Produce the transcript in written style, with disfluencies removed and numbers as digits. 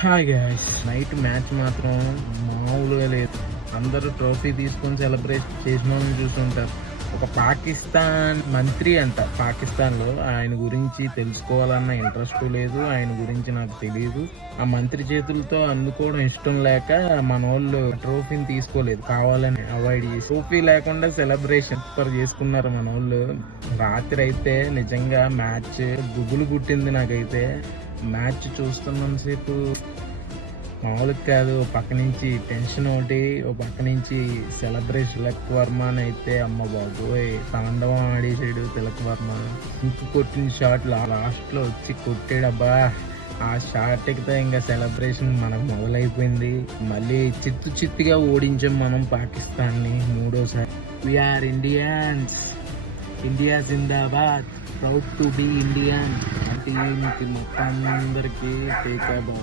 Hi guys, night match మాత్రం మామూలుగా లేదు. అందరూ ట్రోఫీ తీసుకొని సెలబ్రేట్ చేసిన వాళ్ళని చూస్తుంటారు. ఒక పాకిస్తాన్ మంత్రి అంట, పాకిస్తాన్లో ఆయన గురించి తెలుసుకోవాలన్న ఇంట్రెస్ట్ లేదు, ఆయన గురించి నాకు తెలియదు. ఆ మంత్రి చేతులతో అందుకోవడం ఇష్టం లేక మన వాళ్ళు ట్రోఫీని తీసుకోలేదు, కావాలని అవాయిడ్ చేసి ట్రోఫీ లేకుండా సెలబ్రేషన్ సూపర్ చేసుకున్నారు మన వాళ్ళు. రాత్రి అయితే నిజంగా మ్యాచ్ గుబులు పుట్టింది నాకైతే. మ్యాచ్ చూస్తున్నంతసేపు మామూలుగా కాదు. ఓ పక్క నుంచి టెన్షన్ ఒకటి, ఓ పక్క నుంచి సెలబ్రేషన్. తిలక్ వర్మ అయితే అమ్మ బాబోయ్ తాండవం ఆడేసాడు తిలక్ వర్మ. ఇంక కొట్టిన షాట్ లాస్ట్లో వచ్చి కొట్టాడబ్బా. ఆ షాట్తో ఇంకా సెలబ్రేషన్ మనకు మొదలైపోయింది. మళ్ళీ చిత్తుగా ఓడించాం మనం పాకిస్తాన్ని మూడోసారి. వీఆర్ ఇండియన్స్, ఇండియా జిందాబాద్, ప్రౌడ్ టు బి ఇండియన్. టీంకి మొత్తం అందరికీ టేక్ బాబు.